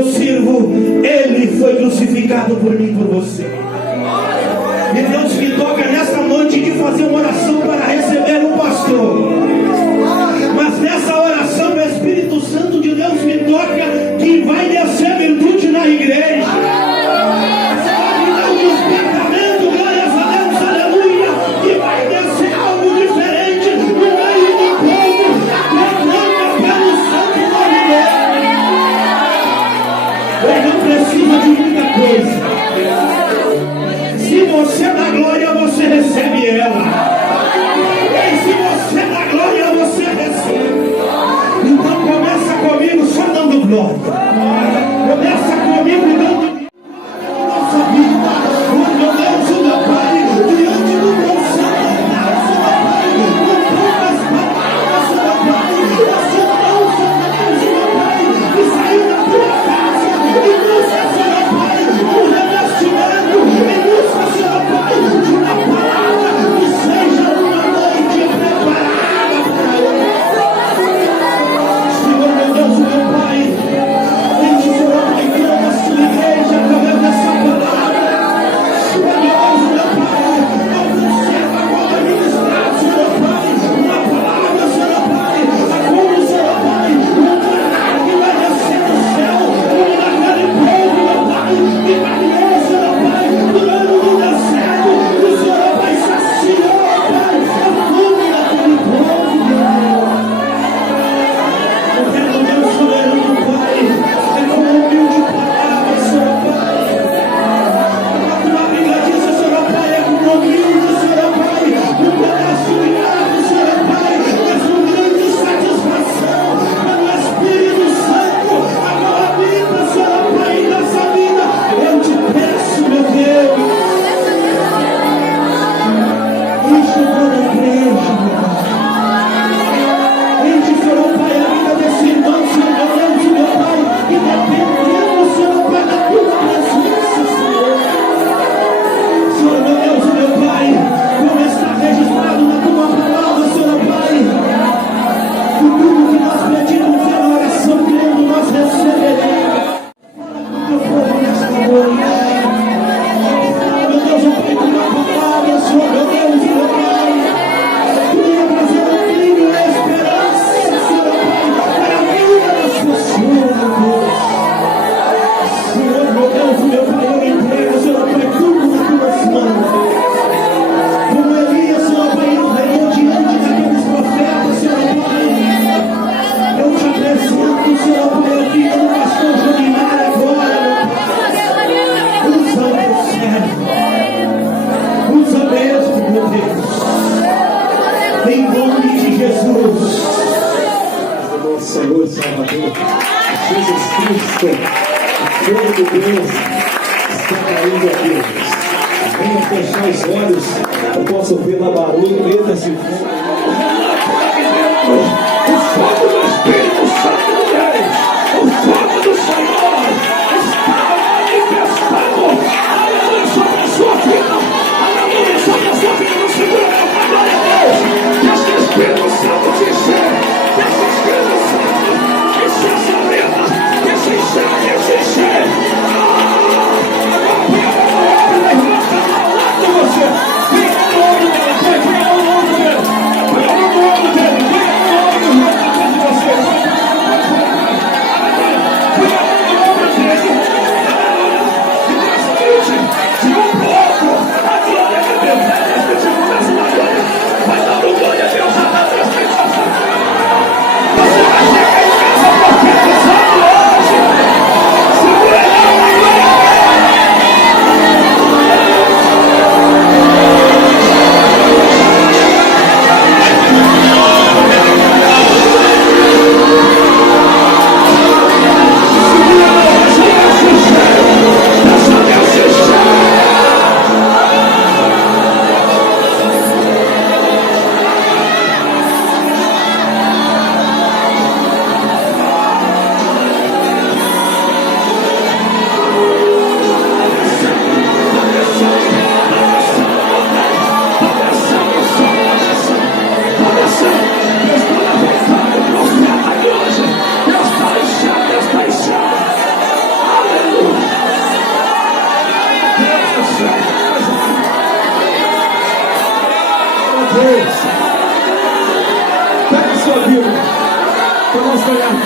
eu sirvo, Ele foi crucificado por mim e por você. E Deus me toca nessa noite de fazer uma oração para receber um pastor. Mas nessa oração o Espírito Santo de Deus me toca que vai descer virtude na igreja. Se você dá glória, você recebe ela. E se você dá glória, você recebe. Então começa comigo só dando glória. Começa comigo dando nossa vida. O meu Deus, o meu Pai, diante do meu santo braço, meu Pai, com poucas palavras, meu Pai, você não se fez, meu Pai, e saiu da tua casa, e busca, meu Pai, o revestimento, e busca, meu Pai, de uma palavra que seja uma noite preparada para ele. Senhor, meu Deus, meu Pai, enche o Senhor, Pai, toda a sua igreja através dessa palavra. Senhor, meu Deus, meu Pai, não conserva como administrar, Senhor, Pai, uma palavra, Senhor, Pai, a como, Senhor, Pai, um maná que vai descer do céu, como naquele povo, meu Pai, que vai ler, Senhor, Pai, durante o deserto, e o Senhor, Pai, saciou, Pai, a fome daquele povo, meu Deus. Eu quero, Deus, soberano, Pai, é com humilde palavra, Senhor, Pai. A tua Bíblia diz, Senhor, Pai, é com humilde, Senhor, Pai, um pedaço de carne, Senhor, Pai, mas com grande satisfação, pelo Espírito Santo, a qual habita, Senhor, Pai, nessa vida. Eu te peço, meu Deus, enche toda a igreja, meu Pai. Enche, Senhor, Pai, a vida desse irmão, Senhor, meu Deus, meu Pai, que dependendo, Senhor, Pai, da tua presença, Senhor. Senhor, meu Deus, meu Pai, como está registrado na tua palavra, Senhor, Pai, que tudo que nós pedimos pela oração, crendo, nós receberemos. Fala com teu povo nesta noite. Meu Deus, eu Pai, tua palavra, Senhor, meu Deus, meu Pai, tu ia trazer brilho e esperança, Senhor, Pai, para a vida das pessoas, meu Deus. Senhor, meu Deus, meu Pai, eu entrego, Senhor, Pai, tudo nas tuas mãos. Como Elias, Senhor, Pai, entrou diante daqueles profetas, Senhor, Pai, eu te apresento, Senhor, Pai, aqui como pastor Junilar agora, meu Pai. Usa o teu servo, usa mesmo, meu Deus, em nome de Jesus. Nosso Senhor Salvador, Jesus Cristo, Filho de Deus, está caindo aqui. Venha fechar os olhos, eu posso ouvir lá barulho, meta-se. O fogo do Espírito Santo de Deus, o fogo do Senhor, está manifestado, aleluia, sobre a sua vida, aleluia, sobre a sua vida, no seguro, glória a Deus, deixa o Espírito Santo te encher, deixa o Espírito Santo encher essa vida, deixa encher, deixa encher, levanta ao lado de você, vem no olho dele, vem no olho dele, vem no olho dele, vem no olho dele,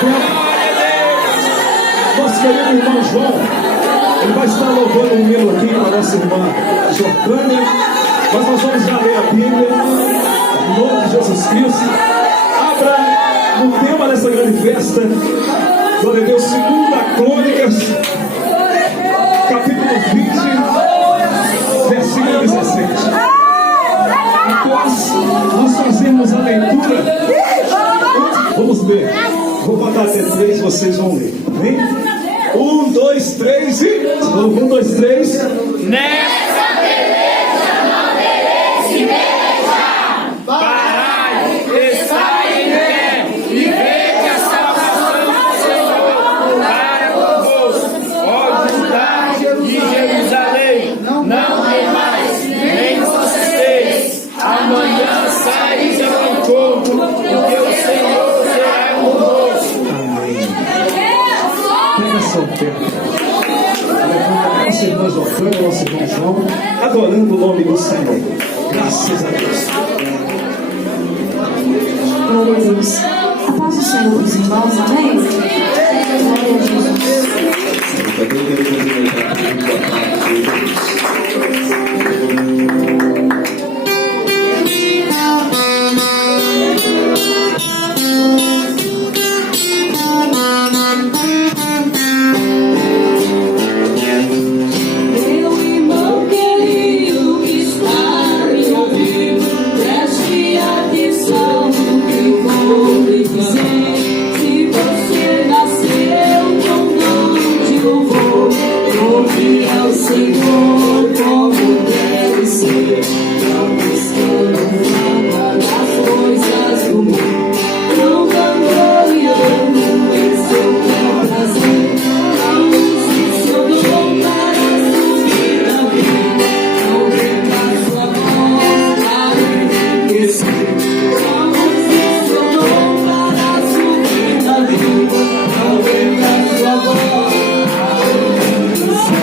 tempo. Nosso querido irmão João, ele vai estar louvando um hino aqui com a nossa irmã Jordânia, mas nós vamos já ler a Bíblia, em nome de Jesus Cristo. Abra no tema dessa grande festa, glória a Deus, 2 Crônicas, capítulo 20, versículo 17. Após nós fazermos a leitura, vamos ler. Vou contar até 3, vocês vão ler. Amém? 1, 2, 3 e... 1, 2, 3. Nessa beleza não merece beijar. Parai, estai em pé e veja a salvação do Senhor para convosco. Ó Judá e Jerusalém, não temais, nem vocês. Amanhã saís ao encontro, porque o Senhor será convosco. Pega sua perna. Nossa irmã Jordânia, nosso irmão João, adorando o nome do Senhor. Graças a Deus. Glória a Deus. A paz do Senhor para os irmãos, amém? Glória a Jesus. Meu irmão querido que está me ouvindo, preste atenção no que vou lhe dizer. Se você nasceu com dom de louvor, louve ao Senhor como deve ser. Não buscando nada das coisas do mundo, não vangloriando em seu bel prazer. Não use seu dom para subir na vida, não venda sua voz para enriquecer. Não use seu dom para subir na vida, não venda sua voz para enriquecer.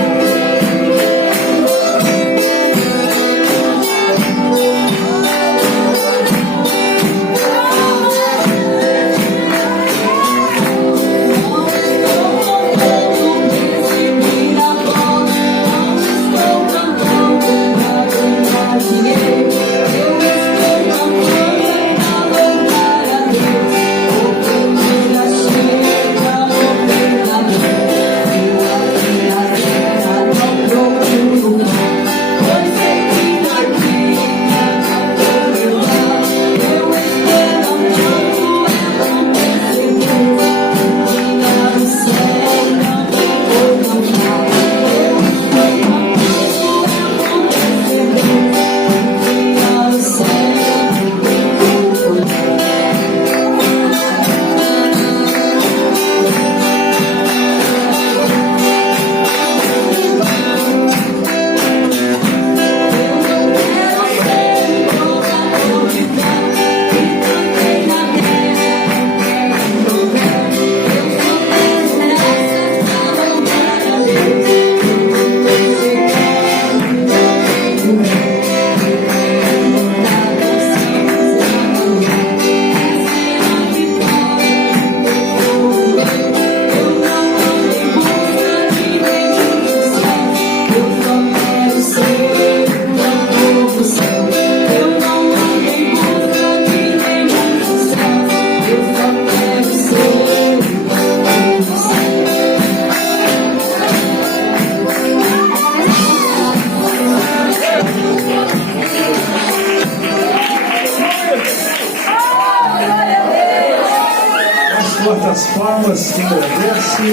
As palmas que agradece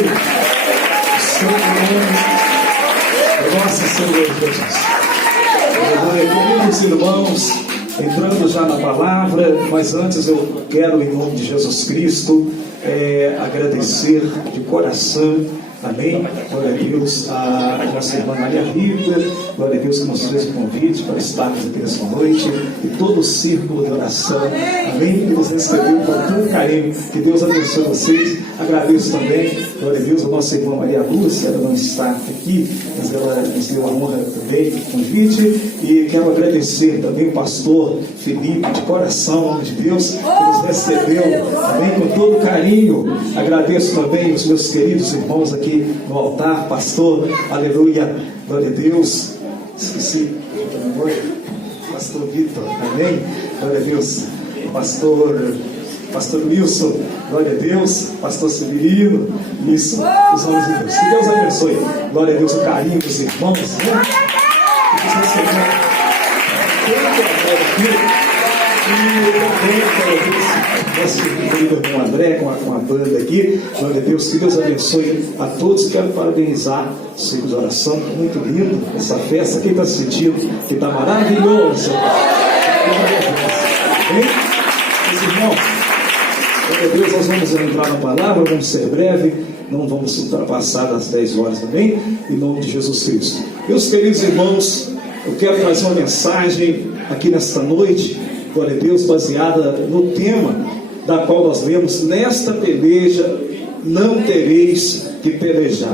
o seu nome, nosso Senhor Jesus. Queridos irmãos, entrando já na palavra, mas antes eu quero, em nome de Jesus Cristo, agradecer de coração, amém? Glória a Deus, a nossa irmã Maria Rita, glória a Deus que nos fez o convite para estarmos aqui nessa noite, e todo o círculo de oração, amém? Que nos recebeu com tanto carinho, que Deus abençoe vocês. Agradeço também, glória a Deus, a nossa irmã Maria Lúcia, ela não está aqui, mas ela nos deu a honra também do convite. E quero agradecer também o pastor Felipe, de coração, em nome de Deus, que nos recebeu também com todo carinho. Agradeço também os meus queridos irmãos aqui no altar, pastor, aleluia, glória a Deus. Esqueci, pastor Vitor, amém, glória a Deus, pastor Wilson, glória a Deus, pastor Severino, isso, os homens de Deus. Que Deus abençoe, glória a Deus, o carinho dos irmãos, né? E também, nosso querido irmão André, com a banda aqui, glória a Deus, que Deus abençoe a todos. Quero parabenizar o ciclo de oração, muito lindo essa festa. Quem está sentindo que está maravilhoso? Meus irmãos, glória a Deus, nós vamos entrar na palavra, vamos ser breve, não vamos ultrapassar das 10 horas também, em nome de Jesus Cristo. Meus queridos irmãos, eu quero trazer uma mensagem aqui nesta noite, glória a Deus, baseada no tema da qual nós lemos: nesta peleja não tereis que pelejar.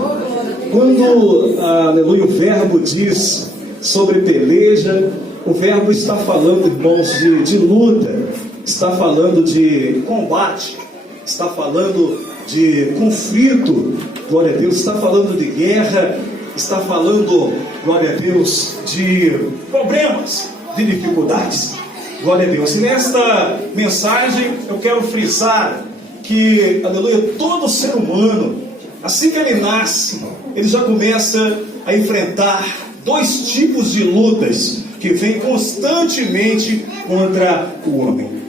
Quando, aleluia, o verbo diz sobre peleja, o verbo está falando, irmãos, de luta, está falando de combate, está falando de conflito, glória a Deus, está falando de guerra, está falando, glória a Deus, de problemas, de dificuldades, glória a Deus. E nesta mensagem eu quero frisar que, aleluia, todo ser humano, assim que ele nasce, ele já começa a enfrentar dois tipos de lutas que vêm constantemente contra o homem.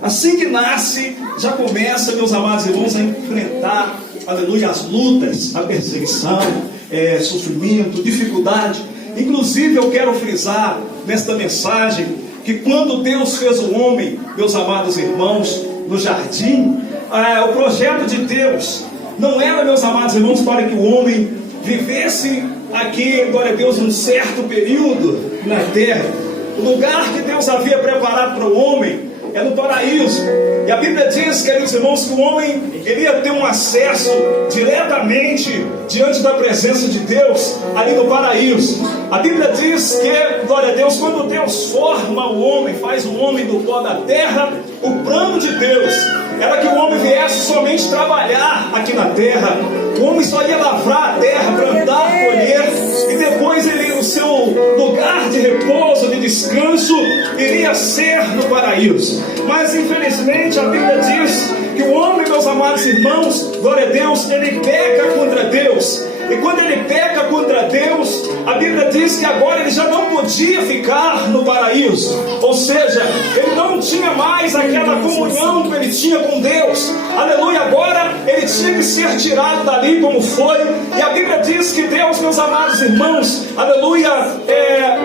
Assim que nasce, já começa, meus amados irmãos, a enfrentar, aleluia, as lutas, a perseguição, sofrimento, dificuldade. Inclusive eu quero frisar nesta mensagem que quando Deus fez o homem, meus amados irmãos, no jardim, o projeto de Deus não era, meus amados irmãos, para que o homem vivesse aqui, glória a Deus, um certo período na terra. O lugar que Deus havia preparado para o homem é no paraíso. E a Bíblia diz, queridos irmãos, que o homem iria ter um acesso diretamente diante da presença de Deus ali no paraíso. A Bíblia diz que, glória a Deus, quando Deus forma o homem, faz o homem do pó da terra, o plano de Deus era que o homem viesse somente trabalhar aqui na terra. O homem só ia lavrar a terra, plantar, colher, e depois ele, o seu lugar de repouso, de descanso, iria ser no paraíso. Mas infelizmente a Bíblia diz que o homem, meus amados irmãos, glória a Deus, ele peca contra Deus. E quando ele peca contra Deus, a Bíblia diz que agora ele já não podia ficar no paraíso. Ou seja, ele não tinha mais aquela comunhão que ele tinha com Deus. Aleluia, agora ele tinha que ser tirado dali como foi. E a Bíblia diz que Deus, meus amados irmãos, aleluia,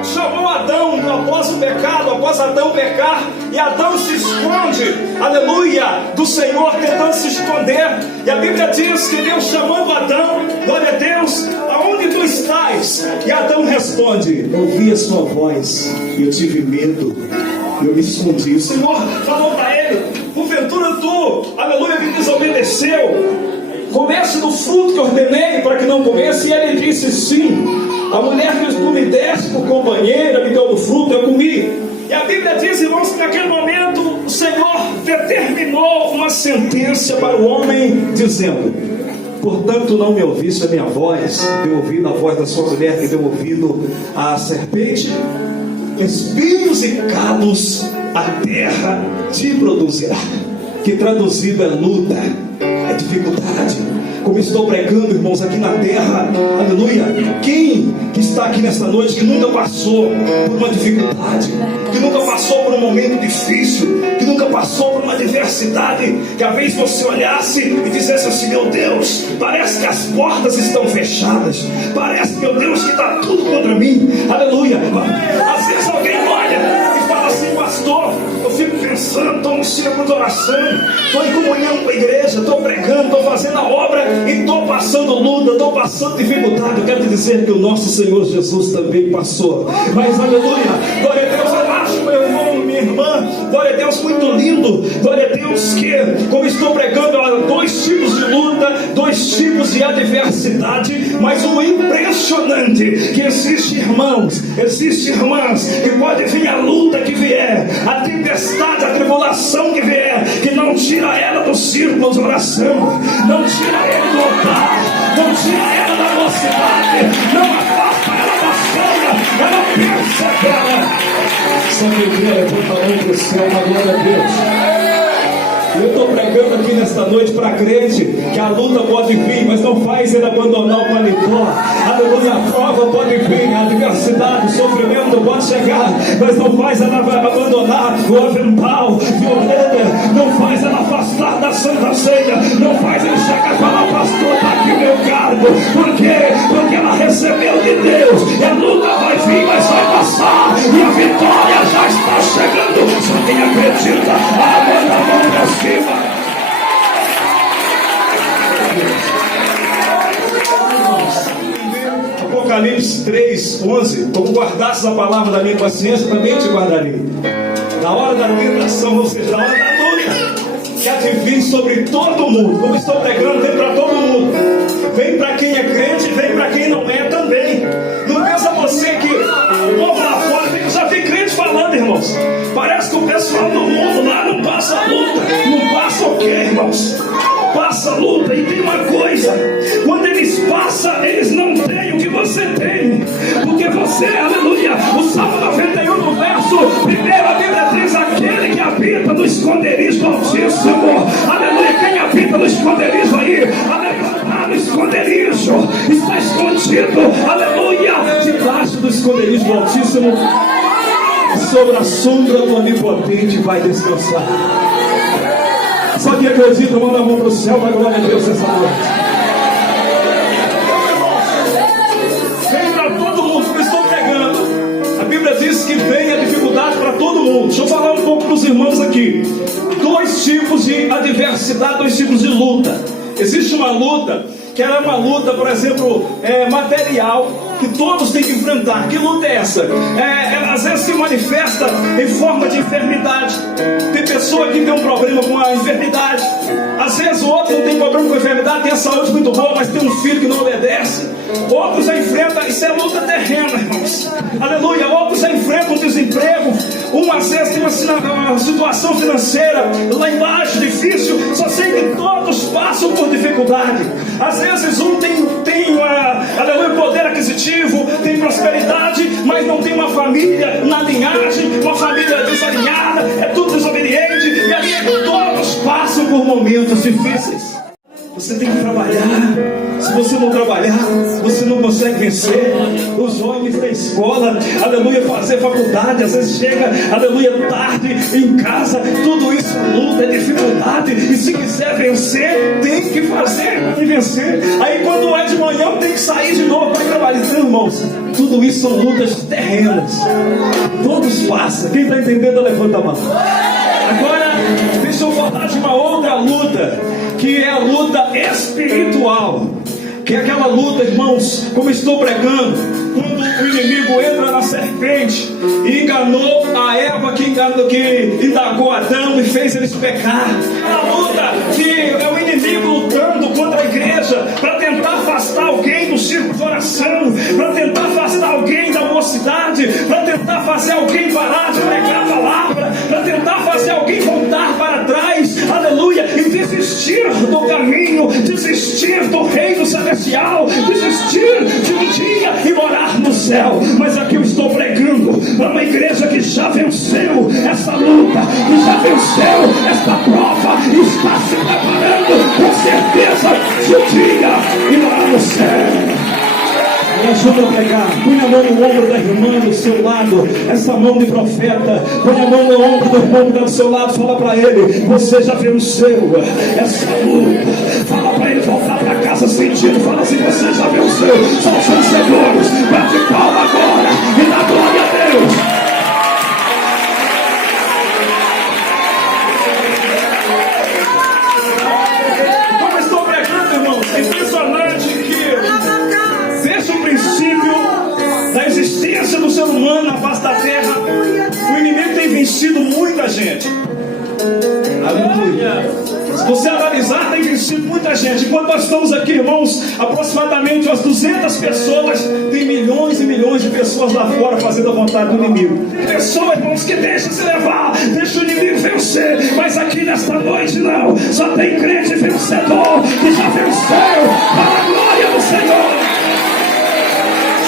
chamou Adão após o pecado, após Adão pecar. E Adão se esconde, aleluia, do Senhor, tentando se esconder. E a Bíblia diz que Deus chamando Adão, glória a Deus, aonde tu estás? E Adão responde: ouvi a sua voz e eu tive medo, eu me escondi. O Senhor falou para ele: porventura tu, aleluia, me desobedeceu? Comece do fruto que ordenei para que não comesse. E ele disse: sim, a mulher que tu me deste por companheira me deu do fruto, eu comi. E a Bíblia diz, irmãos, que naquele momento o Senhor determinou uma sentença para o homem, dizendo: portanto não me ouviste a minha voz, que deu ouvido a voz da sua mulher, que deu ouvido a serpente, espinhos e calos a terra te produzirá. Que traduzido é luta, é dificuldade. Como estou pregando, irmãos, aqui na terra, aleluia, quem que está aqui nesta noite que nunca passou por uma dificuldade, que nunca passou por um momento difícil, que nunca passou por uma adversidade, que às vezes você olhasse e dissesse assim: meu Deus, parece que as portas estão fechadas, parece, meu Deus, que está tudo contra mim, aleluia. Às vezes alguém olha e fala assim: pastor, eu fico pensando, estou no círculo de oração, estou em comunhão com a igreja, estou pregando, estou fazendo a obra e estou passando luta, estou passando dificuldade. Eu quero te dizer que o nosso Senhor Jesus também passou. Mas aleluia, glória a Deus, eu acho, meu irmão, minha irmã, glória a Deus, muito lindo, glória a Deus, que como estou pregando, há dois tipos de luta, dois tipos de adversidade, mas o impressionante que existe, irmãos, existe irmãs, que pode vir a luta que vier, a tempestade, a tribulação que vier, que não tira ela do círculo de oração, não tira ela do altar, não tira ela da mocidade, não afasta ela da sombra, ela persevera. Sabe o que é? Levanta a mão para o céu, uma glória a Deus. Eu estou pregando aqui nesta noite para crente que a luta pode vir, mas não faz ele abandonar o paletó. Aleluia, a prova pode vir, a adversidade, o sofrimento pode chegar, mas não faz ela abandonar o avental violeta, não faz ela afastar da Santa Ceia, não faz ele chegar e falar: pastor, está aqui o meu cargo. Por quê? Porque ela recebeu de Deus, e a luta vai vir, mas vai passar, e a vitória já está chegando. Só quem acredita, levanta a mão para cima. Apocalipse 3:11. Como guardasses a palavra da minha paciência, também te guardarei. Na hora da tentação, ou seja, na hora da luta, que há de vir sobre todo mundo. Como estou pregando, vem para todo mundo. Vem para quem é crente, vem para quem não é também. Não pensa você que o povo lá fora, eu já vi crente falando, irmãos. Parece que o pessoal do mundo lá não passa luta. Não passa o quê, irmãos? Passa luta. E tem uma coisa: quando eles passam, eles não têm o que você tem. Porque você, aleluia, o Salmo 91 no verso 1, a Bíblia diz: aquele que habita no esconderijo do Altíssimo. Aleluia, quem habita no esconderijo aí? Aleluia, está no esconderijo, está escondido, aleluia, debaixo do esconderijo do Altíssimo, sobre a sombra do Onipotente vai descansar. Só que acredita, manda a mão para o céu, vai glória a Deus essa noite. Vem para todo mundo, que eu estou pregando. A Bíblia diz que vem a dificuldade para todo mundo. Deixa eu falar um pouco para os irmãos aqui. Dois tipos de adversidade, dois tipos de luta. Existe uma luta que era uma luta, por exemplo, material, que todos têm que enfrentar. Que luta é essa? Ela às vezes se manifesta em forma de enfermidade. Tem pessoa que tem um problema com a enfermidade. Às vezes o outro não tem problema com a enfermidade, tem a saúde muito boa, mas tem um filho que não obedece. Outros já enfrentam, isso é luta terrena, irmãos. Aleluia. Outros já enfrentam o desemprego. Um às vezes tem uma situação financeira lá embaixo, difícil. Só sei que todos passam por dificuldade. Às vezes um tem aleluia, poder aquisitivo, tem prosperidade, mas não tem uma família na linhagem, uma família desalinhada, é tudo desobediente, e ali todos passam por momentos difíceis. Você tem que trabalhar. Se você não trabalhar, você não consegue vencer. Os jovens da escola, aleluia, fazer faculdade, às vezes chega, aleluia, tarde em casa. Tudo isso é luta, é dificuldade. E se quiser vencer, tem que fazer e vencer. Aí quando é de manhã, tem que sair de novo para trabalhar. Então, irmãos, tudo isso são lutas terrenas. Todos passam. Quem está entendendo, levanta a mão. Agora, deixa eu falar de uma outra luta, que é a luta espiritual. Que é aquela luta, irmãos, como estou pregando, quando o inimigo entra na serpente e enganou a Eva, que indagou Adão e fez eles pecar. A luta que é o inimigo lutando contra a igreja para tentar afastar alguém do círculo de oração, para tentar afastar alguém da mocidade, para tentar fazer alguém parar de pregar a palavra, para tentar fazer alguém voltar para trás, aleluia, e desistir do caminho, desistir do reino celestial, desistir de um dia e morar no céu. Mas aqui eu estou pregando para uma igreja que já venceu essa luta, que já venceu esta prova e está se preparando com certeza de um dia e morar no céu. Me ajuda a pregar. Põe a mão no ombro da irmã do seu lado, essa mão de profeta. Põe a mão no ombro do irmão que está do seu lado. Fala para ele: você já venceu essa luta. Fala para ele voltar para casa sentindo. Fala assim: você já venceu. São os vencedores. Bate palma agora e dá glória a Deus. Do ser humano na face da terra, o inimigo tem vencido muita gente. Aleluia. Se você analisar, tem vencido muita gente. Enquanto nós estamos aqui, irmãos, aproximadamente umas 200 pessoas, tem milhões e milhões de pessoas lá fora fazendo a vontade do inimigo. Pessoas, irmãos, que deixam se levar, deixam o inimigo vencer. Mas aqui nesta noite não, só tem crente vencedor que já venceu para a glória do Senhor.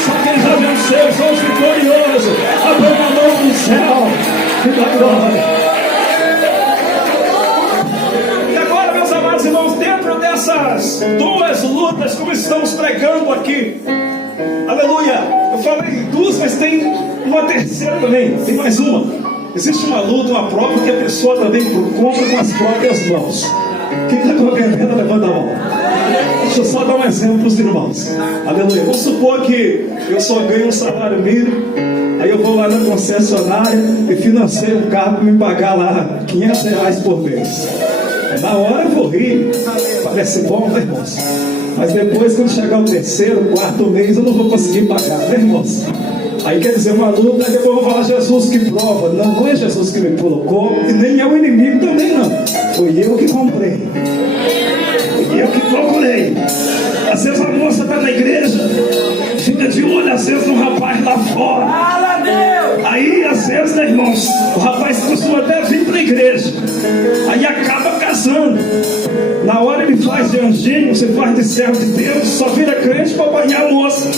Só quem já venceu, são os vitoriosos. Abre a mão do céu e da glória. Irmãos, dentro dessas duas lutas, como estamos pregando aqui, aleluia, eu falei duas, mas tem uma terceira também, tem mais uma. Existe uma luta, uma prova que a pessoa também compra com as próprias mãos. Quem está compreendendo, levanta a mão. Deixa eu só dar um exemplo para os irmãos. Aleluia. Vamos supor que eu só ganho um salário mínimo, aí eu vou lá na concessionária e financei um carro para me pagar lá R$500 por mês. Na hora eu vou rir, parece bom, né, irmãos? Mas depois, quando chegar o terceiro, quarto mês, eu não vou conseguir pagar, né, irmãos? Aí quer dizer, uma luta, aí depois eu vou falar Jesus que prova. Não é Jesus que me colocou, e nem é o inimigo também não. Foi eu que comprei. Foi eu que procurei. Às vezes a moça está na igreja, fica de olho, às vezes, no rapaz lá fora. Aí, às vezes, né, irmãos, o rapaz costuma até vir para a igreja. Aí acaba casando. Na hora ele faz de anjinho, você faz de servo de Deus, só vira crente para banhar a moça.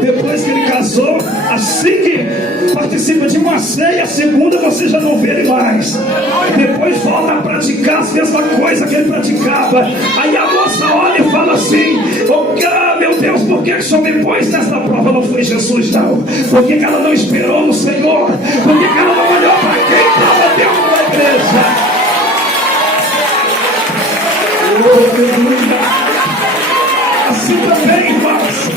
Depois que ele casou, assim que participa de uma ceia, a segunda você já não vê ele mais. Depois volta a praticar a mesma coisa que ele praticava. Aí a moça olha e fala assim: oh, meu Deus, por que o Senhor me pôs nessa prova? Não foi Jesus não. Por que ela não esperou no Senhor? Por que ela não olhou para quem estava dentro da igreja? Assim também, irmãos,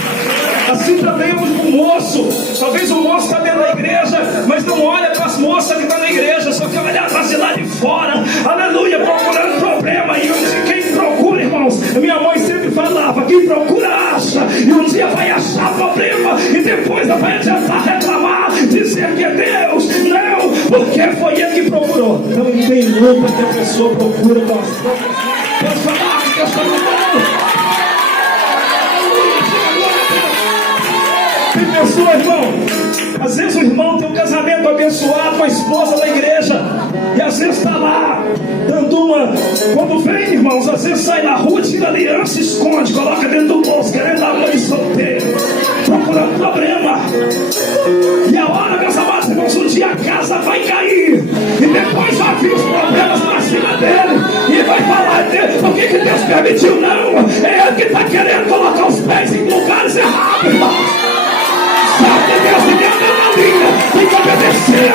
assim também o moço. Talvez o moço está dentro da igreja, mas não olha para as moças que estão na igreja, só quer olhar para de lá de fora, aleluia, procurando problema. E quem procura, irmãos, minha mãe sempre falava: quem procura acha, e um dia vai achar problema, e depois vai adiantar reclamar, dizer que é Deus. Não, porque foi ele que procurou. Não tem luta que a pessoa procura com as próprias. Deus falar que Deus está mandando. Tem pessoa, irmão, às vezes o irmão tem um casamento abençoado com a esposa da igreja, e às vezes está lá dando uma. Quando vem, irmãos, às vezes sai na rua, tira a aliança, esconde, coloca dentro do bolso, querendo dar uma de solteiro, procurando problema. E a hora, meus amados irmãos, um dia a casa vai cair, e depois vai vir os problemas para cima dele, e vai falar: por que Deus permitiu? Não, é ele que está querendo colocar os pés em lugares errados, irmãos. Sabe que Deus me deu na linha, tem que obedecer.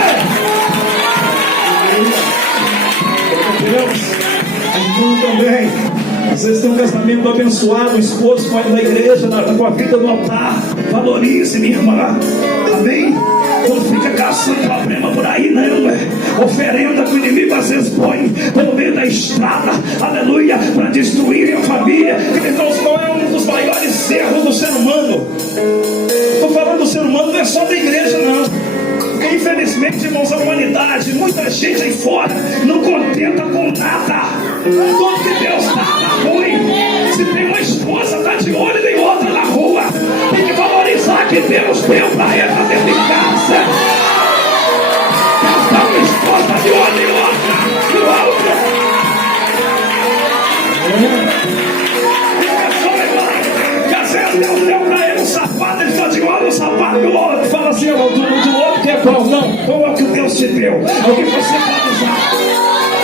Irmão também, às vezes tem um casamento abençoado, o esposo vai na igreja, com a vida no altar. Valorize, minha irmã, amém? Não fica caçando problema por aí, não. Oferenda que o inimigo às vezes põe pelo meio da estrada, aleluia, para destruir a família. Então, qual é um dos maiores erros do ser humano? Estou falando do ser humano, não é só da igreja, não. Porque infelizmente, irmãos, a humanidade, muita gente aí fora não contenta com nada. Tudo que Deus dá tá ruim. Se tem uma esposa, tá de olho, tem outra na rua. Tem que valorizar que Deus deu para ela dentro de casa. Deus dá uma esposa de olho e outra no alto. E às vezes Deus deu para ele um sapato, ele está de olho no sapato do outro. Fala assim: do outro que é qual? Não, qual é o que Deus te deu? É o que você pode usar.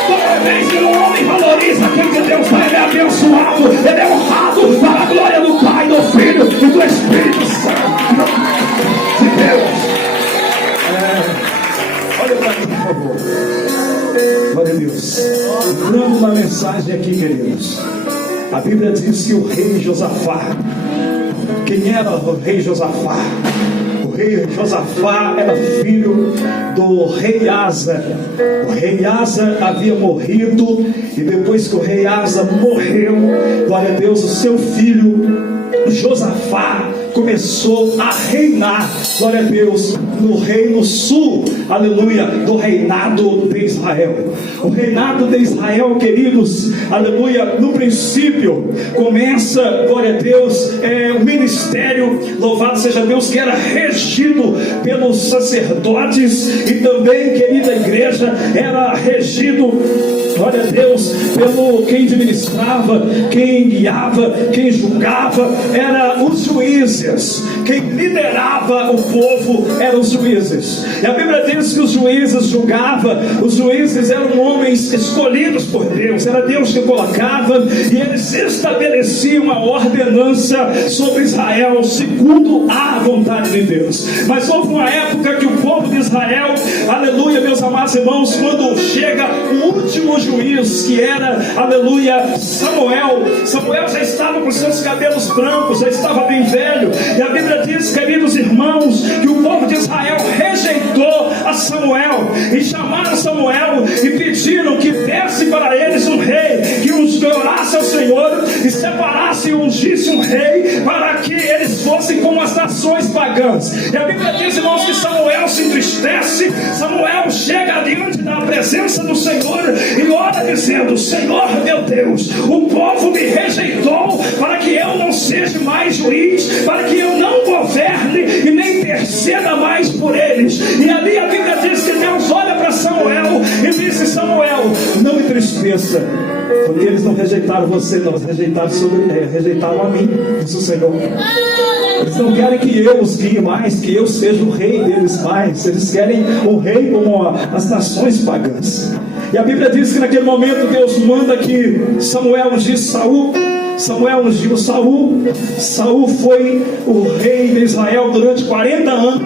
Toda vez que um homem valoriza aquilo que Deus dá, ele é abençoado, ele é honrado para a glória do Pai, do Filho e do Espírito Santo de Deus. Olha para mim, por favor. Glória a Deus. Entrando na mensagem aqui, queridos, a Bíblia diz que o rei Josafá, quem era o rei Josafá? O rei Josafá era filho do rei Asa. O rei Asa havia morrido, e depois que o rei Asa morreu, glória a Deus, o seu filho Josafá começou a reinar, glória a Deus, no reino sul, aleluia, do reinado de Israel. O reinado de Israel, queridos, aleluia, no princípio começa, glória a Deus, o ministério, louvado seja Deus, que era regido pelos sacerdotes, e também, querida igreja, era regido, glória a Deus, pelo quem administrava, quem guiava, quem julgava, eram os juízes. Quem liderava o povo eram os juízes. E a Bíblia diz que os juízes julgavam. Os juízes eram homens escolhidos por Deus. Era Deus que colocava, e eles estabeleciam uma ordenança sobre Israel segundo a vontade de Deus. Mas houve uma época que o povo de Israel, aleluia, meus amados irmãos, quando chega o último juiz, que era, aleluia, Samuel já estava com seus cabelos brancos, já estava bem velho. E a Bíblia diz, queridos irmãos, que o povo de Israel rejeitou a Samuel, e chamaram Samuel e pediram que desse para eles um rei, que os orasse ao Senhor e separasse e ungisse um rei, para que eles fossem como as nações pagãs. E a Bíblia diz, irmãos, que Samuel se entristece. Samuel chega diante da presença do Senhor e ora dizendo: Senhor meu Deus, o povo me rejeitou para que eu não seja mais juiz, para que eu não governe e nem interceda mais por eles. E ali a Bíblia diz que Deus olha para Samuel e disse: Samuel, não entristeça, porque eles não rejeitaram você, não, eles rejeitaram a mim, disse o Senhor. Eles não querem que eu os guie mais, que eu seja o rei deles mais. Eles querem um rei como as nações pagãs. E a Bíblia diz que naquele momento Deus manda que Samuel ungisse Saul. Samuel ungiu Saul. Saul foi o rei de Israel durante 40 anos.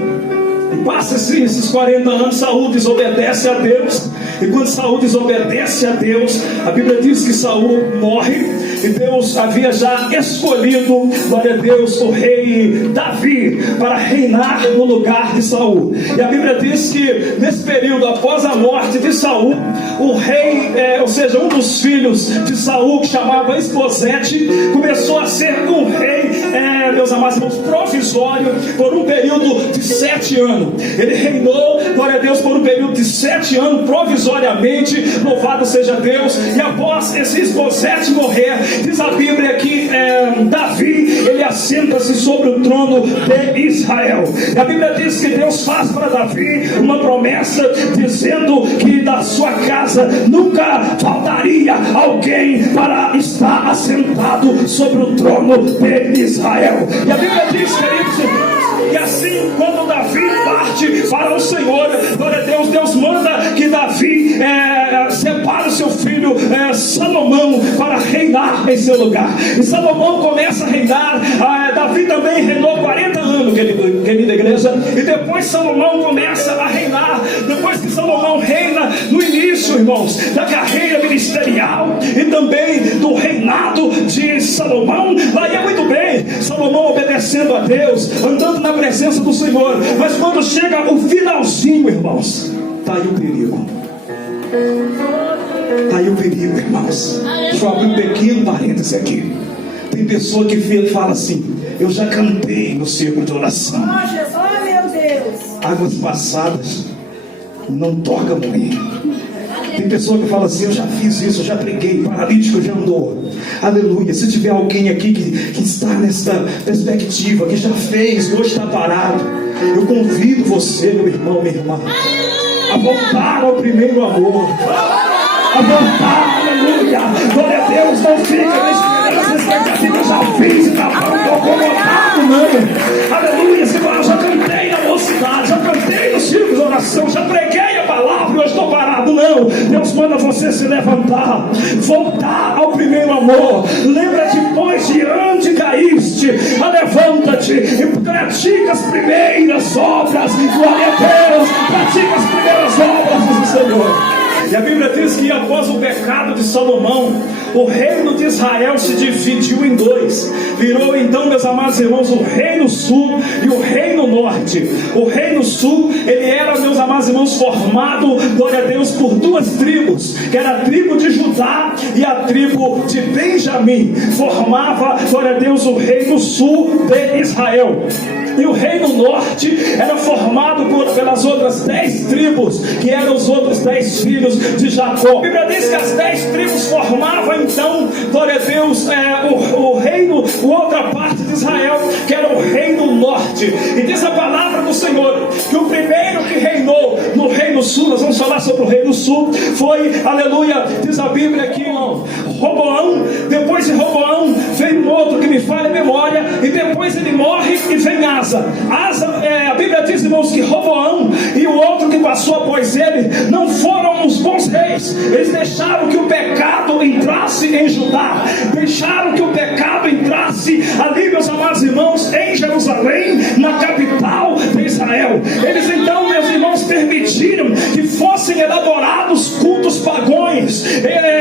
E passa-se esses 40 anos, Saul desobedece a Deus. E quando Saul desobedece a Deus, a Bíblia diz que Saul morre. E Deus havia já escolhido, glória a Deus, o rei Davi para reinar no lugar de Saul. E a Bíblia diz que nesse período, após a morte de Saul, o rei, ou seja, um dos filhos de Saul, que chamava Esbozete, começou a ser um rei, meus amados irmãos, provisório, por um período de 7 anos. Ele reinou, glória a Deus, por um período de 7 anos, provisoriamente, louvado seja Deus. E após esse Esbozete morrer, diz a Bíblia que Davi, ele assenta-se sobre o trono de Israel. E a Bíblia diz que Deus faz para Davi uma promessa, dizendo que da sua casa nunca faltaria alguém para estar assentado sobre o trono de Israel. E a Bíblia diz, queridos, e assim, quando Davi parte para o Senhor, glória a Deus, Deus manda que Davi separe o seu filho Salomão para reinar em seu lugar. E Salomão começa a reinar. Davi também reinou 40 anos, querida igreja. E depois Salomão começa a reinar. Depois que Salomão reina, no início, irmãos, da carreira ministerial e também do reinado de Salomão, lá ia muito bem, Salomão obedecendo a Deus, andando na presença do Senhor. Mas quando chega o finalzinho, irmãos, está aí o perigo. Está aí o perigo, irmãos. Deixa eu abrir um pequeno parêntese aqui. Tem pessoa que fala assim: eu já cantei no círculo de oração. Oh meu Deus. Águas passadas não tocam moinho. Tem pessoa que fala assim: eu já fiz isso, eu já preguei, paralítico já andou. Aleluia. Se tiver alguém aqui que está nessa perspectiva, que já fez, hoje está parado, eu convido você, meu irmão, minha irmã, a voltar ao primeiro amor, a voltar, aleluia. Glória a Deus, não fica na expectativa, já fiz e está acomodado, não. Aleluia. Você fala: eu já cantei na mocidade, já cantei no círculo de oração, já preguei a palavra e eu estou parado. Não, Deus manda você se levantar, voltar ao primeiro amor. Lembra depois de onde caíste, levanta-te e pratica as primeiras obras. Glória a Deus, pratica as primeiras obras, diz o Senhor. E a Bíblia diz que após o pecado de Salomão, o reino de Israel se dividiu em dois. Virou então, meus amados irmãos, o reino sul e o reino norte. O reino sul, ele era, meus amados irmãos, formado, glória a Deus, por duas tribos, que era a tribo de Judá e a tribo de Benjamim. Formava, glória a Deus, o reino sul de Israel. E o reino norte era formado pelas outras 10 tribos, que eram os outros 10 filhos de Jacó. A Bíblia diz que as 10 tribos formavam então, glória a Deus, o reino, outra parte de Israel, que era o reino norte. E diz a palavra do Senhor que o primeiro que reinou no reino sul, nós vamos falar sobre o reino sul, foi, aleluia, diz a Bíblia aqui, irmão, Roboão. Depois de Roboão veio um outro que me falha a memória, e depois ele morre e vem Asa. A Bíblia diz, irmãos, que Roboão e o outro que passou após ele não foram os bons reis. Eles deixaram que o pecado entrasse em Judá, deixaram que o pecado entrasse ali, meus amados irmãos, em Jerusalém, na capital de Israel. Eles então, meus irmãos, permitiram que fossem elaborados cultos pagões,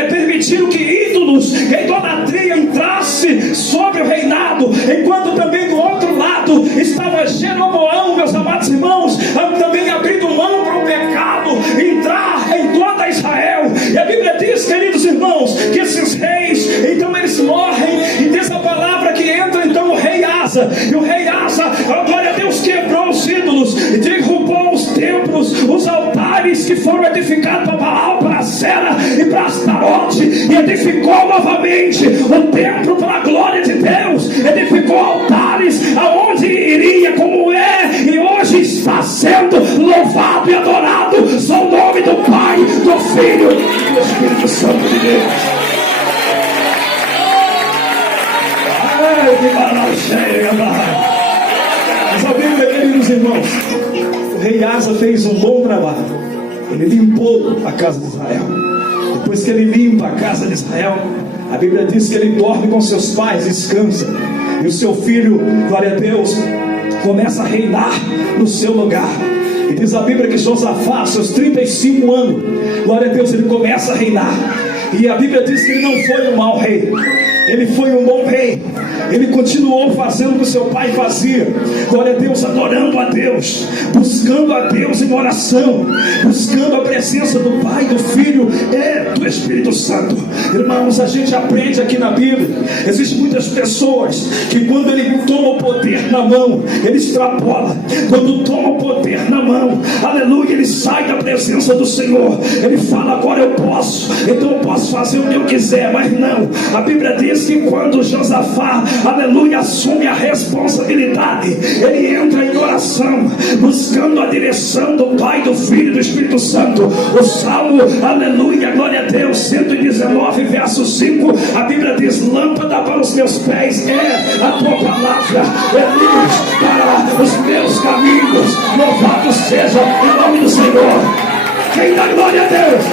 permitiram que ídolos, que a idolatria entrasse sobre o reinado, enquanto também do outro lado estava Jeroboão, meus amados irmãos, também abrindo mão para o pecado entrar em toda Israel. E a Bíblia diz, queridos irmãos, que esses reis, então eles morrem, e diz a palavra que entra então o rei Asa. E o rei Asa, glória a Deus, quebrou os ídolos, derrubou os templos, os altares que foram edificados para Baal, para Sera e para Astarote, e edificou novamente o templo para a glória de Deus, edificou altares aonde iria, como é e hoje está sendo louvado e adorado, só o nome do Pai, do Filho e do Espírito Santo de Deus. Ai, que maravilha! Mas a Bíblia, queridos irmãos, o rei Asa fez um bom trabalho. Ele limpou a casa de Israel. Depois que ele limpa a casa de Israel, a Bíblia diz que ele dorme com seus pais, descansa, e o seu filho, glória a Deus, começa a reinar no seu lugar. E diz a Bíblia que Josafá, aos seus 35 anos, glória a Deus, ele começa a reinar. E a Bíblia diz que ele não foi um mau rei, ele foi um bom rei. Ele continuou fazendo o que seu pai fazia, glória a Deus, adorando a Deus, buscando a Deus em oração, buscando a presença do Pai, do Filho e do Espírito Santo. Irmãos, a gente aprende aqui na Bíblia, existem muitas pessoas que quando ele toma o poder na mão, ele extrapola. Quando toma o poder na mão, aleluia, ele sai da presença do Senhor. Ele fala, agora eu posso, então eu posso fazer o que eu quiser. Mas não, a Bíblia diz que quando Josafá, aleluia, assume a responsabilidade, ele entra em oração, buscando a direção do Pai, do Filho e do Espírito Santo. O Salmo, aleluia, glória a Deus, 119, verso 5, a Bíblia diz, lâmpada para os meus pés é a tua palavra, é luz para os meus caminhos. Louvado seja o nome do Senhor. Quem dá glória a Deus?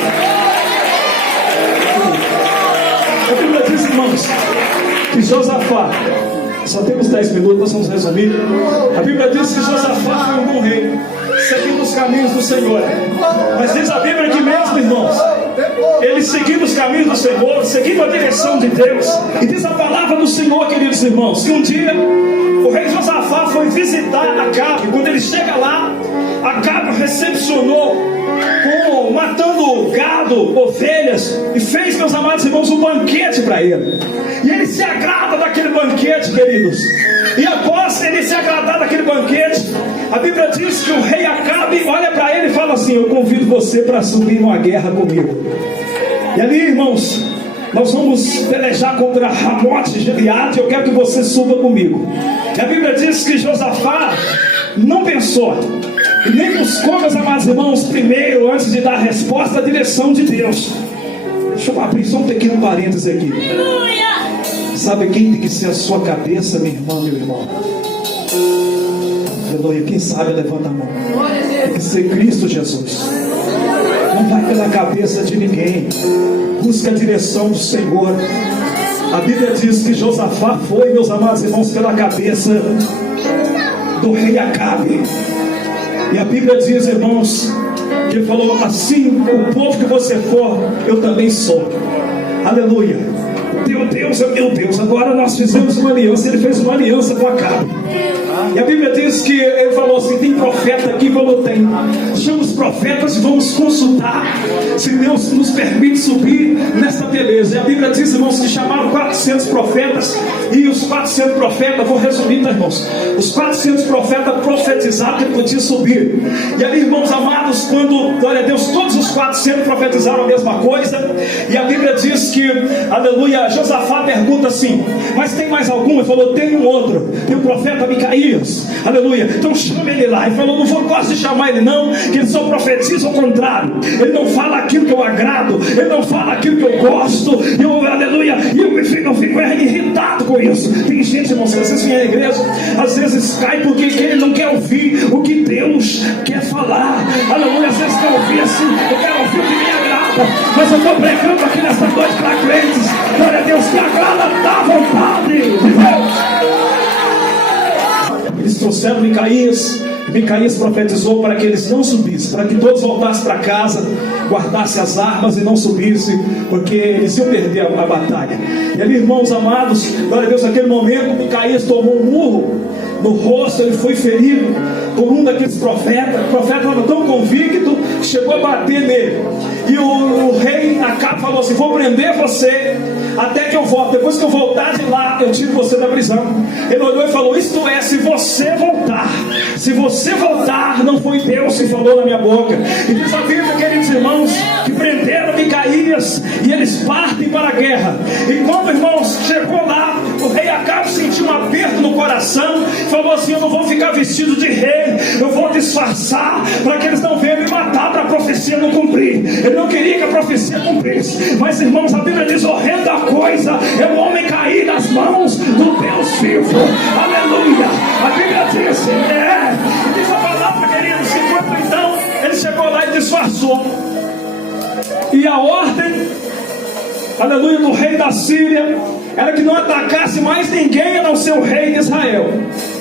A Bíblia diz, irmãos, que Josafá, só temos 10 minutos, nós vamos resumir. A Bíblia diz que Josafá foi um bom rei, seguindo os caminhos do Senhor. Mas diz a Bíblia que mesmo, irmãos, ele seguindo os caminhos do Senhor, seguindo a direção de Deus. E diz a palavra do Senhor, queridos irmãos, que um dia o rei Josafá foi visitar Acabe. Quando ele chega lá, Acabe recepcionou matando gado, ovelhas, e fez, meus amados irmãos, um banquete para ele. E ele se agrada daquele banquete, queridos. E após ele se agradar daquele banquete, a Bíblia diz que o rei Acabe olha para ele e fala assim, eu convido você para subir numa guerra comigo. E ali, irmãos, nós vamos pelejar contra Ramote e Gileade, eu quero que você suba comigo. E a Bíblia diz que Josafá não pensou e nem buscou, meus amados irmãos, primeiro, antes de dar a resposta, a direção de Deus. Deixa eu abrir só um pequeno parênteses aqui. Sabe quem tem que ser a sua cabeça, minha irmã, meu irmão? Aleluia, quem sabe levanta a mão. Tem que ser Cristo Jesus. Não vai pela cabeça de ninguém. Busca a direção do Senhor. A Bíblia diz que Josafá foi, meus amados irmãos, pela cabeça do rei Acabe. E a Bíblia diz, irmãos, Que ele falou assim: o povo que você for, eu também sou. Aleluia. Teu Deus é meu Deus. Agora nós fizemos uma aliança. Ele fez uma aliança com Acabe. E a Bíblia diz que ele falou assim: tem profeta aqui? Falou: tem. Chama os profetas e vamos consultar se Deus nos permite subir nesta beleza. E a Bíblia diz, irmãos, que chamaram 400 profetas. E os 400 profetas, vou resumir, tá, irmãos? Os 400 profetas profetizaram que ele podia subir. E ali, irmãos amados, quando, glória a Deus, todos os 400 profetizaram a mesma coisa. E a Bíblia diz que, aleluia, Josafá pergunta assim: mas tem mais algum? Ele falou: tem um outro. Tem o profeta Micaías. Aleluia. Então chama ele lá. Ele falou: não gosto de chamar ele não, que ele só profetiza ao contrário. Ele não fala aquilo que eu agrado. Ele não fala aquilo que eu gosto. Aleluia. E eu fico irritado com isso. Tem gente, irmãos, que vocês vêm à igreja, às vezes cai porque ele não quer ouvir o que Deus quer falar. Aleluia. Às vezes quer ouvir assim: eu quero ouvir o que me agrada. Mas eu estou pregando aqui nesta noite para crentes, glória a Deus, que agrada da vontade de Deus. Eles trouxeram Micaías. Micaías profetizou para que eles não subissem, para que todos voltassem para casa, guardassem as armas e não subissem, porque eles iam perder a batalha. E ali, irmãos amados, glória a Deus, naquele momento Micaías tomou um murro no rosto, ele foi ferido por um daqueles profetas. O profeta estava tão convicto que chegou a bater nele. E o rei Acabe falou assim: vou prender você até que eu volte. Depois que eu voltar de lá, eu tiro você da prisão. Ele olhou e falou: isto é, se você voltar. Se você voltar, não foi Deus que falou na minha boca. E diz a Bíblia, queridos irmãos, que prenderam Micaías e eles partem para a guerra. E quando, irmãos, chegou lá, o rei Acabe sentiu um aperto no coração, falou assim: eu não vou ficar vestido de rei, eu vou disfarçar para que eles não venham me matar, para a profecia não cumprir. Ele não queria que a profecia cumprisse. Mas, irmãos, a Bíblia diz: horrenda coisa é o homem cair nas mãos do Deus vivo. Aleluia. A Bíblia diz, diz a palavra, queridos, que quando então ele chegou lá e disfarçou. E a ordem, aleluia, do rei da Síria era que não atacasse mais ninguém a não ser o rei de Israel.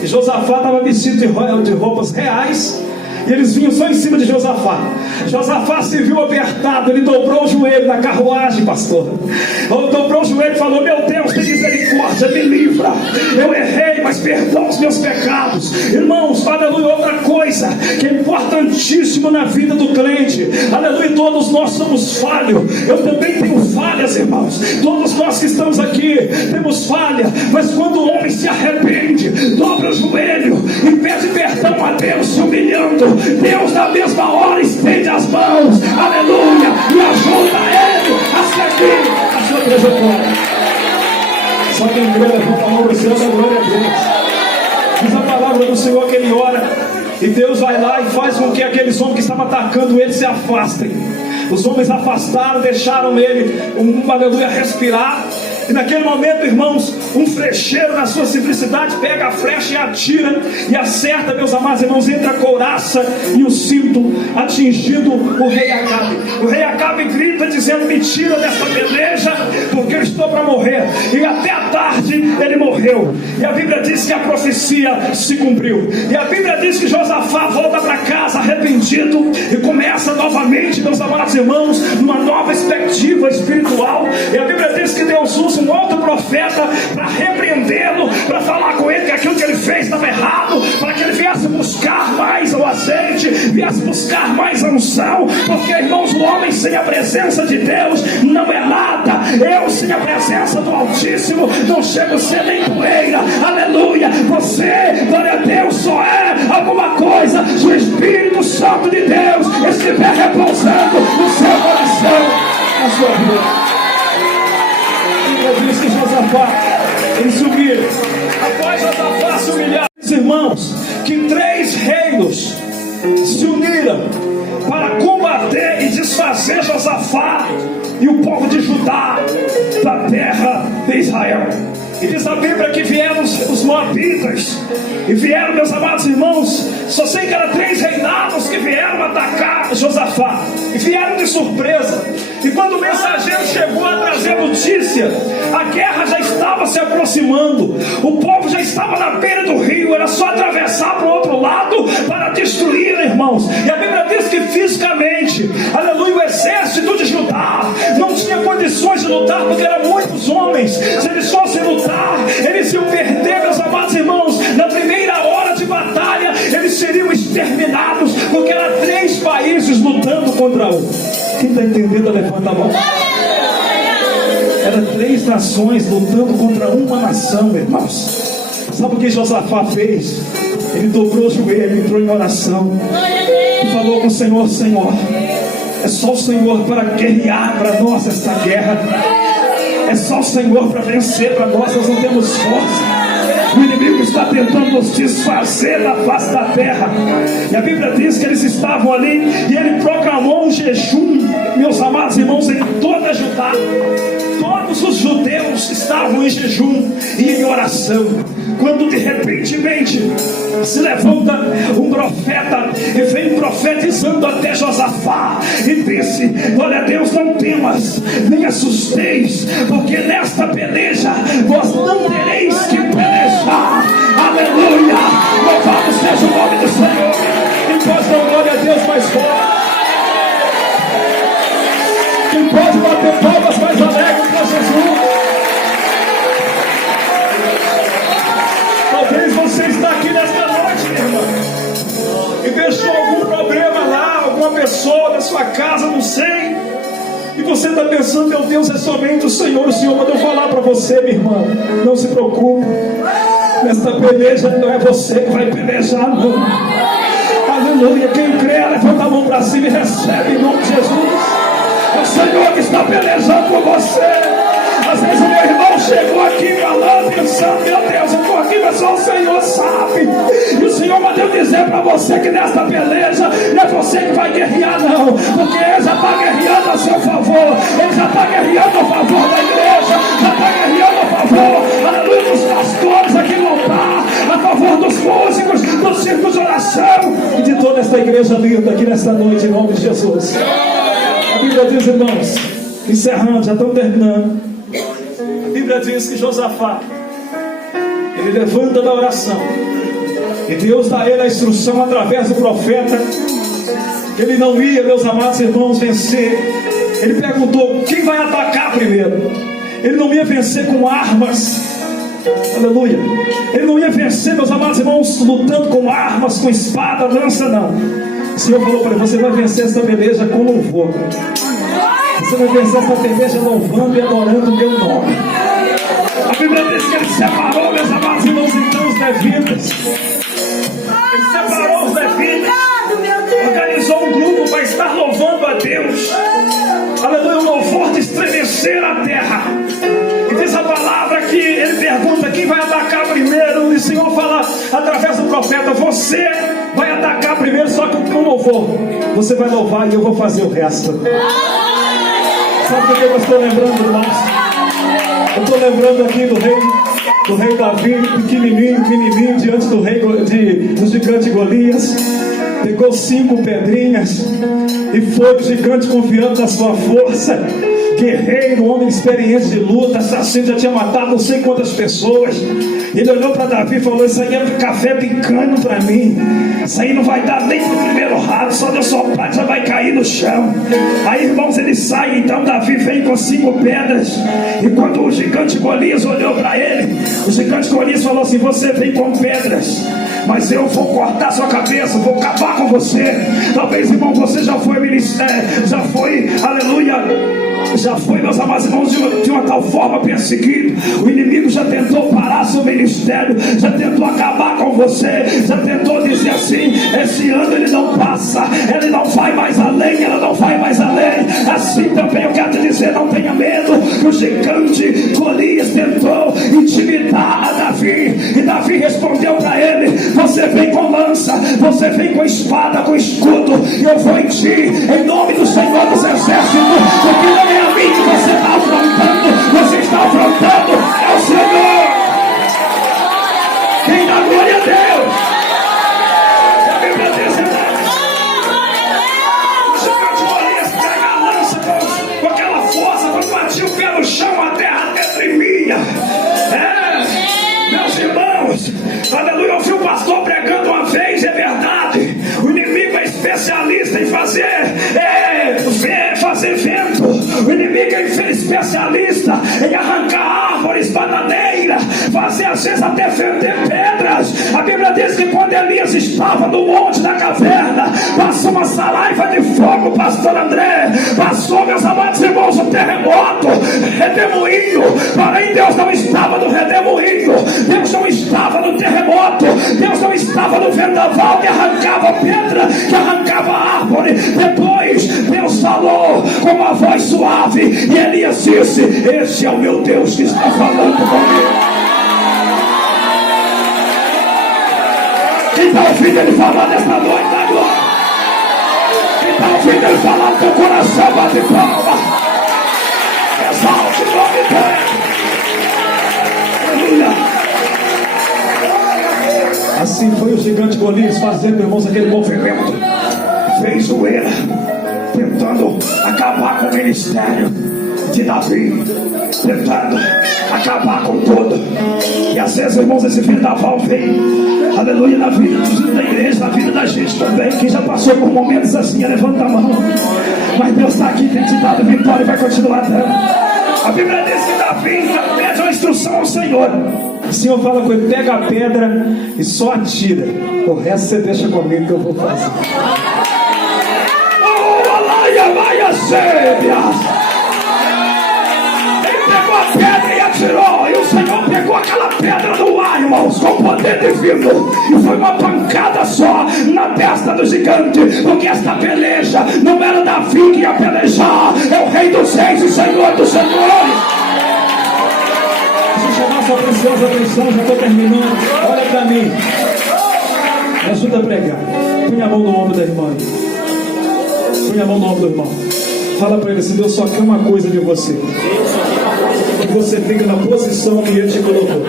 E Josafá estava vestido de roupas reais. E eles vinham só em cima de Josafá. Josafá se viu apertado. Ele dobrou o joelho na carruagem, pastor. Dobrou o joelho e falou: meu Deus, tem misericórdia, me livra. Eu errei, mas perdão os meus pecados. Irmãos, aleluia, outra coisa que é importantíssima na vida do crente. Aleluia, todos nós somos falhos. Eu também tenho falhas, irmãos. Todos nós que estamos aqui temos falha. Mas quando o homem se arrepende, dobra o joelho e pede perdão a Deus, se humilhando, Deus na mesma hora estende as mãos, aleluia, e ajuda ele a seguir a sua trajetória. Só quem crê, levanta a mão para o céu, da glória a Deus. Diz a palavra do Senhor que ele ora, e Deus vai lá e faz com que aqueles homens que estavam atacando ele se afastem. Os homens afastaram, deixaram ele, aleluia, respirar. E naquele momento, irmãos, um flecheiro na sua simplicidade pega a flecha e atira, e acerta, meus amados irmãos, entre a couraça e o cinto, atingindo o rei Acabe. O rei Acabe grita dizendo: me tira desta peleja, porque eu estou para morrer. E até a tarde ele morreu. E a Bíblia diz que a profecia se cumpriu. E a Bíblia diz que Josafá volta para casa arrependido e começa novamente, meus amados irmãos, numa nova perspectiva espiritual. E a Bíblia diz que Deus usa um outro profeta para repreendê-lo, para falar com ele que aquilo que ele fez estava errado, para que ele viesse buscar mais o azeite, viesse buscar mais a unção, porque, irmãos, o homem sem a presença de Deus não é nada. Eu sem a presença do Altíssimo não chego a ser nem poeira. Aleluia. Você, glória a Deus, só é alguma coisa se o Espírito Santo de Deus estiver repousando no seu coração, na sua vida. Diz que Josafá, eles subiram. Após Josafá se humilhar, irmãos, que 3 reinos se uniram para combater e desfazer Josafá e o povo de Judá da terra de Israel. E diz a Bíblia que vieram os moabitas, e vieram, meus amados irmãos, só sei que eram 3 reinados que vieram atacar Josafá, e vieram de surpresa. E quando o mensageiro chegou a trazer notícia, a guerra já estava se aproximando, o povo já estava na beira do rio, era só atravessar para o outro lado para destruir, irmãos. E a Bíblia diz que fisicamente, aleluia, o exército de Judá não tinha condições de lutar, porque eram muitos homens. Se eles fossem lutar, eles iam perder, meus amados irmãos. Na primeira hora de batalha, eles seriam exterminados, porque eram 3 países lutando contra um. Quem está entendendo, levanta a mão. Eram 3 nações lutando contra uma nação, irmãos. Sabe o que Josafá fez? Ele dobrou o joelho, entrou em oração e falou com o Senhor: Senhor, é só o Senhor para guerrear para nós esta guerra. É só o Senhor para vencer para nós. Nós não temos força. O inimigo está tentando nos desfazer da face da terra. E a Bíblia diz que eles estavam ali, e ele proclamou um jejum, meus amados irmãos, em toda Judá. Todos os judeus estavam em jejum e em oração, quando de repentemente se levanta um profeta e vem profetizando até Josafá e disse: glória a Deus, não temas, nem assusteis, porque nesta peleja vós não tereis que pelejar. Aleluia, louvado seja o nome do Senhor. Quem pode dar glória a Deus mais forte? Quem pode bater palmas mais alegres para Jesus? Talvez você está aqui nesta noite, minha irmã, e deixou algum problema lá, alguma pessoa na sua casa, não sei, e você está pensando: meu Deus, é somente o Senhor mandou falar para você, minha irmã, não se preocupe. Nesta peleja não é você que vai pelejar, não. Aleluia. Quem crê, levanta a mão para cima e recebe em nome de Jesus. É o Senhor que está pelejando por você. Às vezes o meu irmão chegou aqui falando, pensando: meu Deus, eu estou aqui, mas só o Senhor sabe. E o Senhor mandou dizer para você que nesta peleja não é você que vai guerrear, não, porque Ele já está guerreando a seu favor. Ele já está guerreando a favor da igreja, já está guerreando a favor, aleluia, dos pastores aqui no altar, a favor dos músicos, do círculo de oração e de toda esta igreja linda aqui nesta noite, em nome de Jesus. A Bíblia diz, irmãos, encerrando, já estamos terminando. A Bíblia diz que Josafá, ele levanta da oração, e Deus dá a ele a instrução através do profeta. Ele não ia, meus amados irmãos, vencer. Ele perguntou: quem vai atacar primeiro? Ele não ia vencer com armas, aleluia. Ele não ia vencer, meus amados irmãos, lutando com armas, com espada, lança, não. O Senhor falou para ele: você vai vencer essa peleja com louvor. Você vai vencer essa peleja louvando e adorando o meu nome. A Bíblia diz que ele separou, meus amados irmãos, então os levitas. Ele separou os levitas, organizou um grupo para estar louvando a Deus. Aleluia, um louvor de estremecer a terra. E diz a palavra que ele pergunta: quem vai atacar primeiro? E o Senhor fala através do profeta: você vai atacar primeiro, só que com louvor. Você vai louvar e eu vou fazer o resto. Sabe por que eu estou lembrando, irmãos? Eu estou lembrando aqui do rei Davi, pequenininho, diante do gigante Golias. Pegou 5 pedrinhas e foi o gigante confiando na sua força. Guerreiro, homem experiente de luta, assassino, já tinha matado não sei quantas pessoas. Ele olhou para Davi e falou: isso aí é café picando para mim. Isso aí não vai dar nem pro primeiro rato, só de eu soprar já vai cair no chão. Aí, irmãos, ele sai. Então Davi vem com 5 pedras. E quando o gigante Golias olhou para ele, o gigante Golias falou assim: você vem com pedras, mas eu vou cortar sua cabeça, vou acabar com você. Talvez, irmão, você já foi, aleluia, já foi, meus amados irmãos, de uma tal forma perseguido. O inimigo já tentou parar seu ministério, já tentou acabar com você, já tentou dizer assim: esse ano ele não passa, ele não vai mais além, ela não vai mais além. Assim também eu quero te dizer: não tenha medo. O gigante Golias tentou intimidar a Davi, e Davi respondeu para ele: você vem com lança, você vem com espada, com escudo, e eu vou em ti, em nome do Senhor dos Exércitos, porque não é a mim que você está afrontando, você está afrontando é o Senhor. Quem dá glória a Deus? A Bíblia diz: o gigante Golias pega a lança com aquela força, quando batia o pé no chão, a terra até tremia. Meus irmãos, aleluia, eu ouvi o pastor pregando uma vez, é verdade. O inimigo é especialista em fazer quando Elias estava no monte da caverna, passou uma saraiva de fogo, pastor André, passou, meus amados irmãos, o terremoto, redemoinho. Porém Deus não estava no redemoinho, Deus não estava no terremoto, Deus não estava no vendaval que arrancava pedra, que arrancava árvore. Depois Deus falou com uma voz suave e Elias disse: esse é o meu Deus que está falando comigo. Quem está ouvindo ele falar nesta noite agora? Quem está ouvindo ele falar no teu coração, bate palma. Exalte o nome dele. Aleluia. Assim foi o gigante Golias fazendo, irmãos, aquele movimento. Fez zoeira, tentando acabar com o ministério de Davi, tentando acabar com tudo. E às vezes, irmãos, esse vendaval vem, aleluia, na vida da igreja, na vida da gente também. Quem já passou por momentos assim, levanta a mão. Mas Deus está aqui, tem te dado vitória e vai continuar dando. A Bíblia diz que Davi pede uma instrução ao Senhor. O Senhor fala com ele: pega a pedra e só atira, o resto você deixa comigo que eu vou fazer. Vai a sêbias. Ele pegou a pedra e atirou, e o Senhor pegou aquela pedra do ar, irmãos, com poder divino, e foi uma pancada só na testa do gigante, porque esta peleja não era Davi que ia pelejar, é o Rei dos Reis e Senhor dos Senhores. Deixa eu chamar sua preciosa atenção, já estou terminando. Olha para mim, me ajuda a pregar. Põe a mão no ombro da irmã. Põe a mão no ombro do irmão. Fala para ele assim: Deus só quer uma coisa de você, que você fica na posição que Ele te colocou.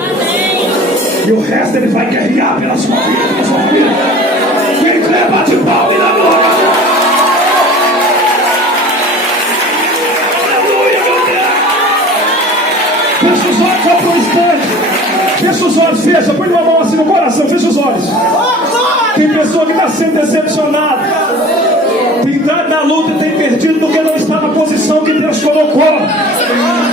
E o resto Ele vai guerrear pela sua vida, pela sua família. Quem crê, bate palma e dá glória. Aleluia, meu Deus. Fecha os olhos só por um instante. Fecha os olhos, fecha. Põe uma mão assim no coração, fecha os olhos. Tem pessoa que está sendo decepcionada, tem entrado na luta e tem perdido porque não está na posição que Deus colocou.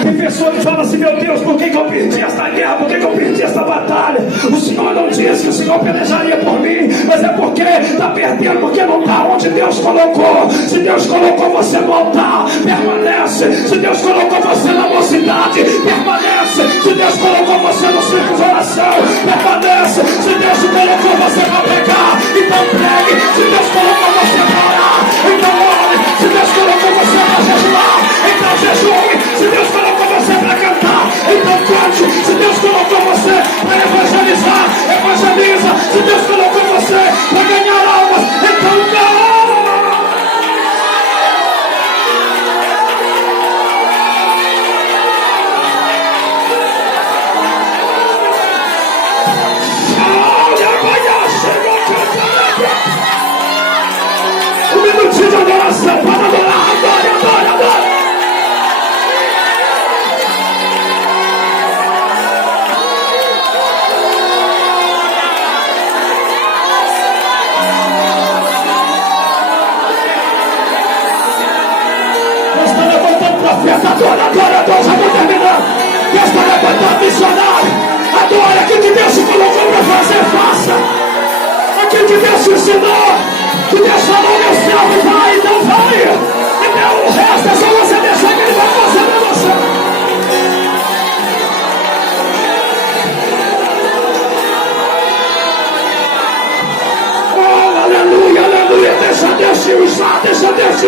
Tem pessoa que fala assim: meu Deus, por que eu perdi esta guerra? Por que eu perdi esta batalha? O Senhor não disse que o Senhor pelejaria por mim, mas é porque está perdendo, porque não está onde Deus colocou. Se Deus colocou você no altar, permanece. Se Deus colocou você na mocidade, permanece. Se Deus colocou você no círculo de oração, permanece. Se Deus colocou você para pregar, então pregue. Se Deus colocou você para orar, então ore. Se Deus colocou você para jejuar, então jejue. Se Deus colocou você para cantar, então cante. Se Deus colocou você para evangelizar, evangeliza. Se Deus colocou você para ganhar almas, então ganha. Um minutinho de adoração para adorar, adora. Deus está levantando profeta, adora, já estou terminando. Deus está levantando missionário, adora. Aquilo que Deus te colocou para fazer, faça. Aquilo que Deus te ensinou, que Deus falou, meu servo, vai, então vai. Então o resto é só você deixar que Ele vai fazer para você. Oh, aleluia, deixa Deus te usar, deixa Deus